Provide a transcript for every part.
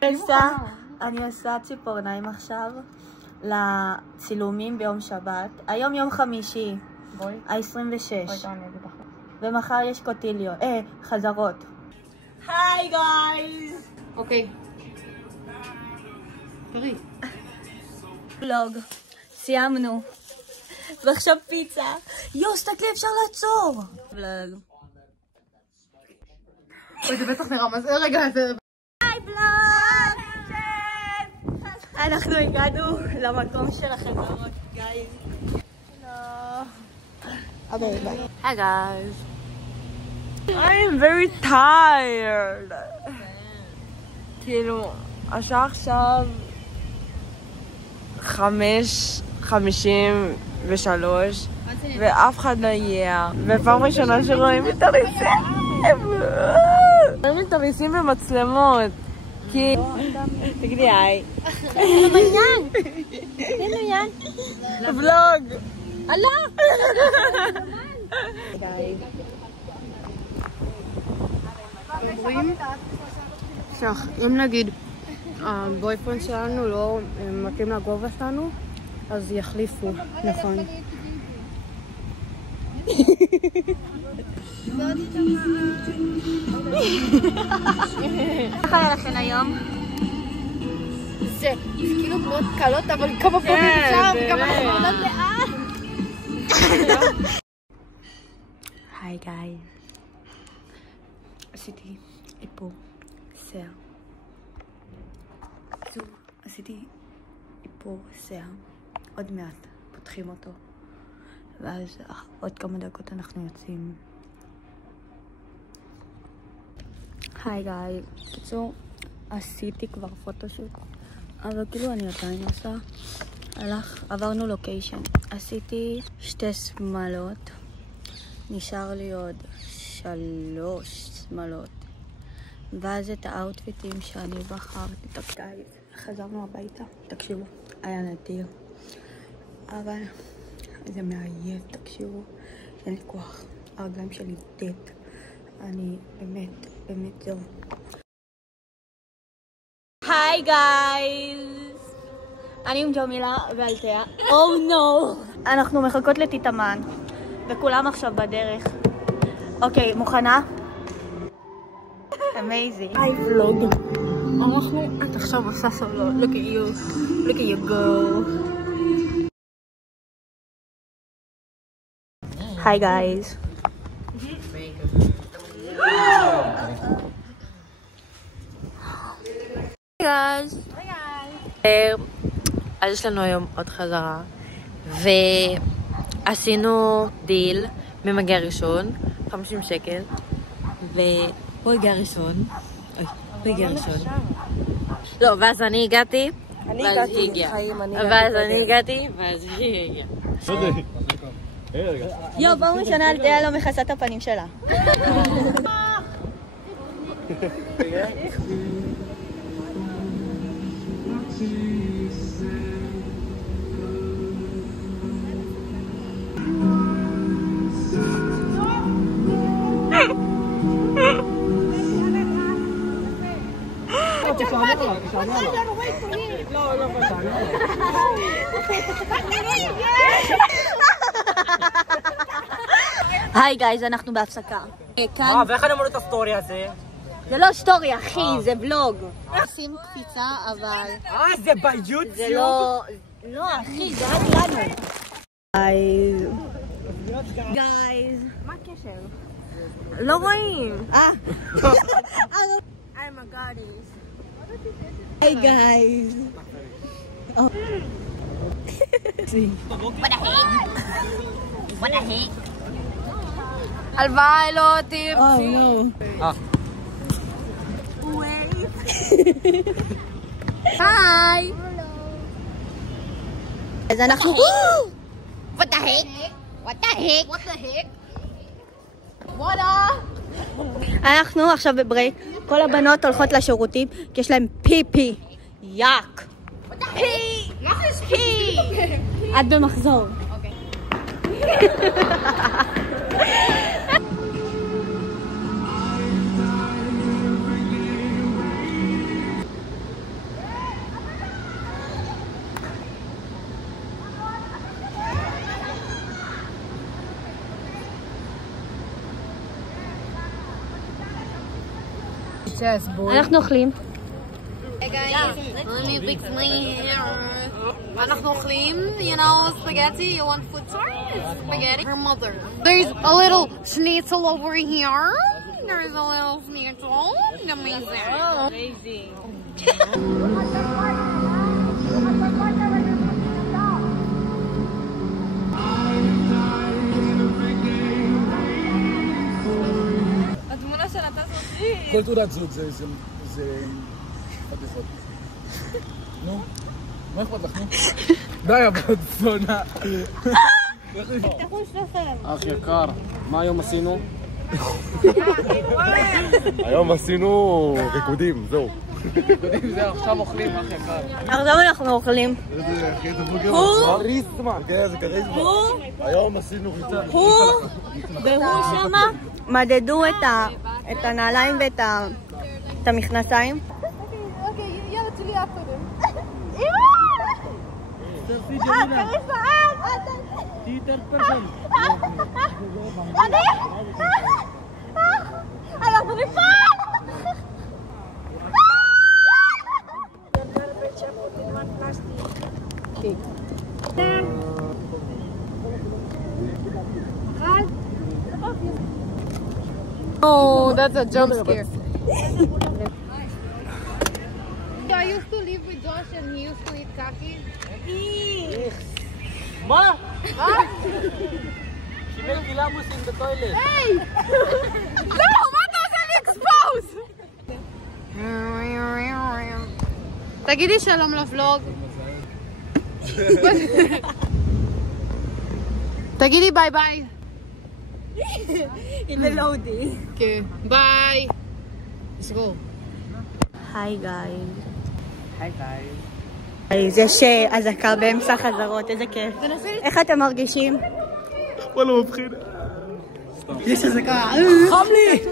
גייז! אני עושה ציפורניים עכשיו לצילומים ביום שבת. היום יום חמישי, ה-26. ומחר יש קוטיליות, חזרות. היי גייז! אוקיי. תראי. ולוג. סיימנו. ועכשיו פיצה. יו, סתכלי, אפשר לעצור. ולוג. אוי, זה בטח נראה, אז רגע, זה... היי ולוג! אנחנו הגענו למקום של החברות, גייז. Okay, bye. Hi guys. I am very tired. כאילו, השעה עכשיו 5:53 ואף אחד לא יהיה. ופעם ראשונה שרואים מתריסים. רואים מתריסים במצלמות. כי... תגידי היי. תן לו ין. תן לו ין. ולוג. אללה. אומרים אם נגיד הבויפרנד שלנו לא מתאים לגובה שלנו, אז יחליפו. נכון. איך היה לכן היום? זה כאילו מאוד קלות, אבל כמה פעמים אפשר וכמה פעמים לאט. היי גייז. עשיתי איפור שיער. עשיתי איפור שיער. עוד מעט פותחים אותו. ואז עוד כמה דקות אנחנו יוצאים. היי גייז. בקיצור, עשיתי כבר פוטושוט. אבל כאילו אני עדיין עושה. עברנו לוקיישן. עשיתי 2 שמלות. נשאר לי עוד 3 שמלות. ואז את האוטפיטים שאני בחרתי. גייז, חזרנו הביתה. תקשיבו, היה נדיר. אבל זה מעייף, תקשיבו. אין לי כוח. הרגליים שלי דק. אני באמת זהו. היי גייז! אני עם ג'ומילה ואלתיה. נו! אנחנו מחכות לטיטמן. וכולם עכשיו בדרך. אוקיי, מוכנה? אמייזינג. היי ולוג. את עכשיו עושה סולו. Look at you. Look at you go. Hi guys. Hey guys. אז יש לנו היום עוד חזרה ועשינו דיל ממגיע ראשון 50 שקל והוא הגיע ראשון. הוא הגיע ראשון. לא, ואז אני הגעתי ואז היא הגיעה. ואז אני הגעתי ואז היא הגיעה. יו, פעם ראשונה אלתיה לא מכסה את הפנים שלה. היי גייז, אנחנו בהפסקה. ואיך אני אמור את הסטורי הזה? זה לא סטורי אחי, זה ולוג. עושים קפיצה אבל... זה ביוטיוב? זה לא אחי, זה רק לנו. גייז. מה הקשר? לא רואים. I'm a goddess. Hey guys. Oh. What the heck? הלוואי לא תפסי. Oh no. היי. אז אנחנו... What the heck? What the heck? What the heck? What up? אנחנו עכשיו בברייק. כל הבנות הולכות לשירותים כי יש להם פי. יאק. Pee! What is pee? את במחזור. Okay. Yes, boy. אנחנו אוכלים. אנחנו אוכלים, you know, spaghetti. You want food? Sorry, it's spaghetti. Her mother. There's a little schnitzel over here. There's a little schnitzel. Amazing. Amazing. התמונה של אתה סופי. כל תעודת זוג זה פתיחות. נו, מה אכפת לך, נו? די, אבל זונה. אח יקר, מה היום עשינו? היום עשינו ריקודים, זהו. ריקודים זהו, עכשיו אוכלים, אח יקר. עכשיו אנחנו אוכלים. כריזמה, כן, זה כריזמה. היום עשינו ריצה. הוא והוא שמה מדדו את הנעליים ואת המכנסיים. אוקיי, יאללה, תשלי אף קודם. אנחנו נפעל! Oh, that's a jump scare. I used to live with Josh and he used to eat kakis. מה? שימל גילמוס in the toilet. Hey! לא, מה אתה עושה לי אקספוז? תגידי שלום לבלוג. תגידי ביי ביי. היא בלואודי. כן, ביי. Let's go. היי גייז. יש אזעקה באמצע חזרות, איזה כיף. איך אתם מרגישים? וואלה מפחיד. יש אזעקה. חם לי!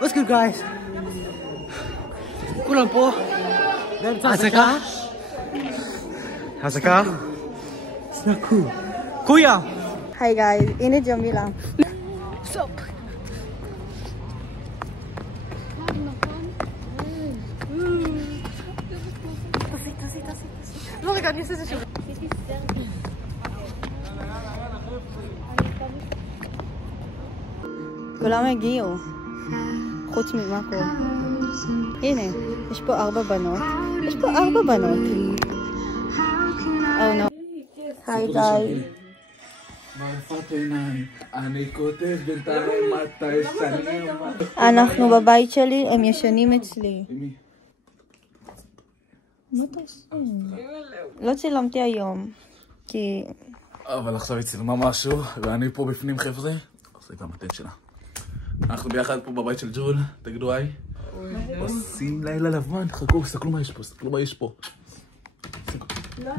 What's good guys? כולם פה? אזעקה? אזעקה? סנקו. קויה! היי גייז, הנה ג'מילה. לא רגע, אני אעשה את זה שוב. כולם הגיעו, חוץ ממאקו. הנה, יש פה 4 בנות. היי גייז. מערפת עיניים, אני כותב בינתיים מתי שנים. אנחנו בבית שלי, הם ישנים אצלי. מה אתה עושה? לא צילמתי היום, כי... אבל עכשיו היא צילמה משהו, ואני פה בפנים חבר'ה. זה גם הטט שלה. אנחנו ביחד פה בבית של ג'ול, תגידו היי. עושים לילה לבן, חכו, תסתכלו מה יש פה, לא.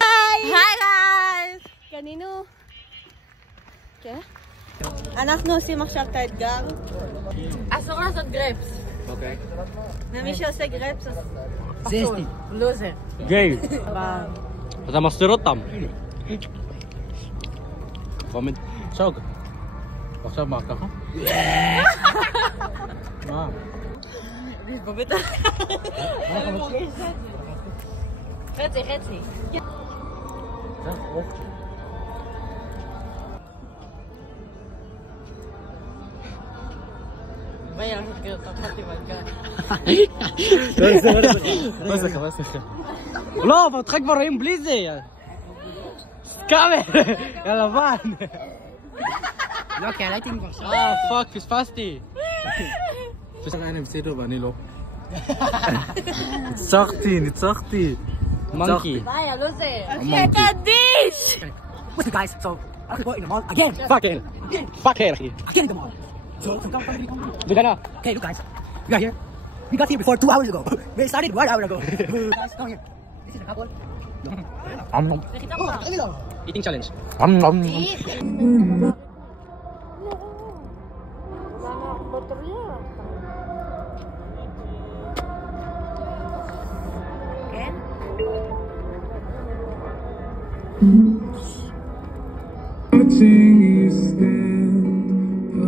היי גייז! קנינו. כן? אנחנו עושים עכשיו את האתגר. אסור לעשות גרפס. אוקיי. ומי שעושה גרפס אז... זה אסתי. לוזר. גיי. אתה מסתיר אותם. חומד. שוק. עכשיו מה, ככה? מה? חצי. וואי, אני חושבת שתחלתי מלכה. מה זה ככה? לא, אבל אותך כבר רואים בלי זה. סקאמר! יא לבן! לא, כי עליתי כבר שם. פאק, פספסתי. הם הפסידו ואני לא. ניצחתי. מנקי. וואי, הלוזר. אחי, אתה אדיש! What's good guys? So, I'm going in the mall again. פאק הל, אחי. Again in the mall. So come. בגנה. Okay, look guys. We got here. We got here before 2 hours ago. We started 1 hour ago. Guys, come here. This is a couple. Eating challenge. כן? watching you stand by.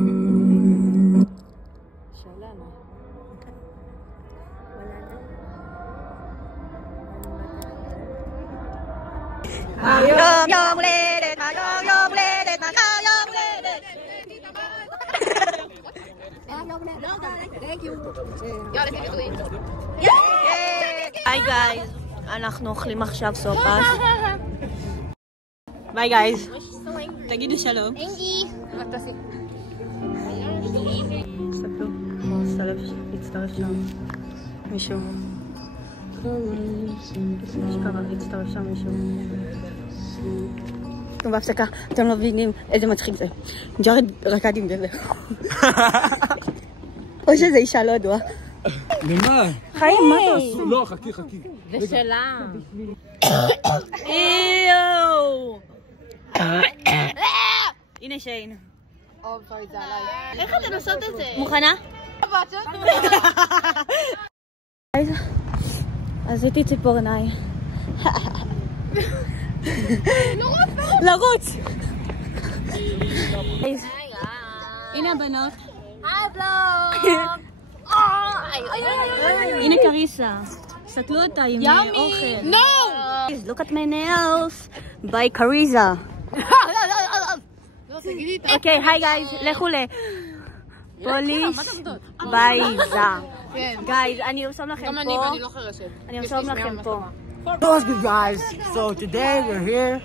יום הולדת, יום הולדת, יום הולדת. היי גייז, אנחנו אוכלים עכשיו סופס. ביי גייז. תגידו שלום. תסתכלו, להצטרף שם מישהו. אשכרה, להצטרף שם מישהו. בהפסקה, אתם לא מבינים איזה מצחיק זה. ג'ארד רקד עם גבר. או שזה אישה לא ידועה. למה? חיים, מה אתה עושה? לא, חכי. זה שלה. איו! הנה שיין. איך אתן עושות את זה? מוכנה? עשיתי ציפורניים. לרוץ! הנה הבנות. היי בלוג! הנה קריסה. סתלו אותה עם אוכל. נו! Look at my nails by קריסה. אוקיי, היי גייז, לכו לפוליס בייזה. גייז, אני ארשום לכם פה. גם אני ואני לא חרשת. אני ארשום לכם פה. What's good, guys? So today we're here.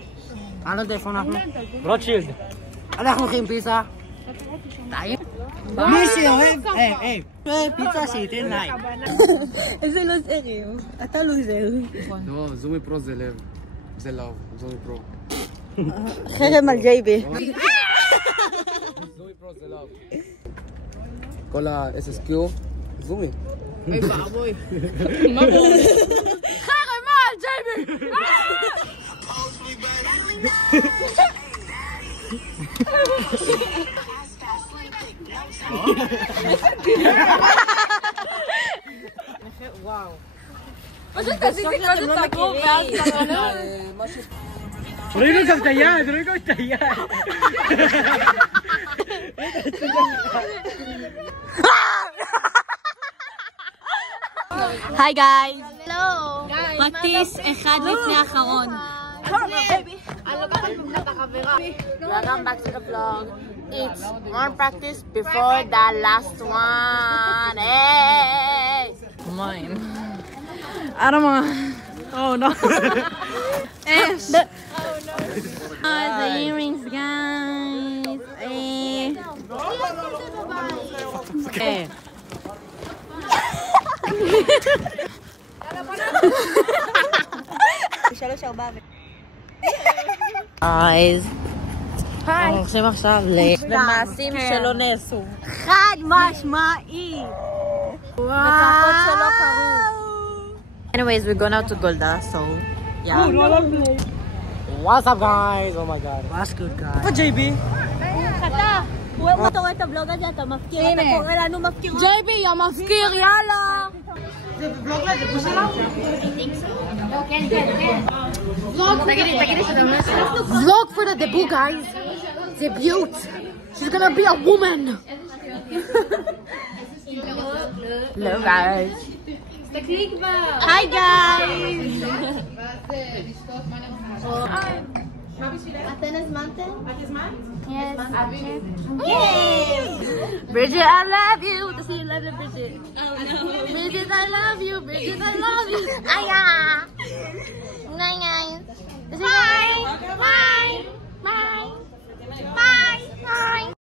אני לא יודע איפה אנחנו. רוטשילד. אנחנו הולכים פיצה. מי שאוהב, פיצה שייתן לייק. איזה לוזרים. אתה לוזר. לא, זומי פרו זה לב. זה לאו, זומי פרו. חרם על ג'ייבי. זומי פרו זה לאו. כל ה-SSQ, זומי. אוי בעבוי. חרם על ג'ייבי! פשוט תעשיתי קודם את הגרוב ואז כמובן. ראינו גם את היד, היי גייז. הלו. פרקטיס אחד לפני האחרון. אני לוקחת מבנת החברה. Welcome back to the vlog. It's more practice before the last one. Hey! Mine. I don't want. Oh no. The earrings, guys. Okay. Guys. אנחנו הולכים עכשיו למעשים שלא נעשו. חד משמעי. וצעקות שלא קרו. Anyways, we're going out to Golda, so yeah. What's up, guys? Oh my god. What's good, guys? איפה ג'ייבי? אם אתה רואה את הבלוג הזה, אתה מפקיר, אתה קורא לנו מפקיר. ג'ייבי, יא מפקיר, יאללה! תגידי שזה אומר vlog for the debut, guys. debut. She's gonna be a woman. Hello, guys. היי גייז. אתן הזמנתם? את הזמנת? Bridget, I love you. Does he love you, Bridget? Bridget, I love you. Bridget, I love you. Aya. Ngay ngay. Bye. Bye. Bye. Bye. Bye.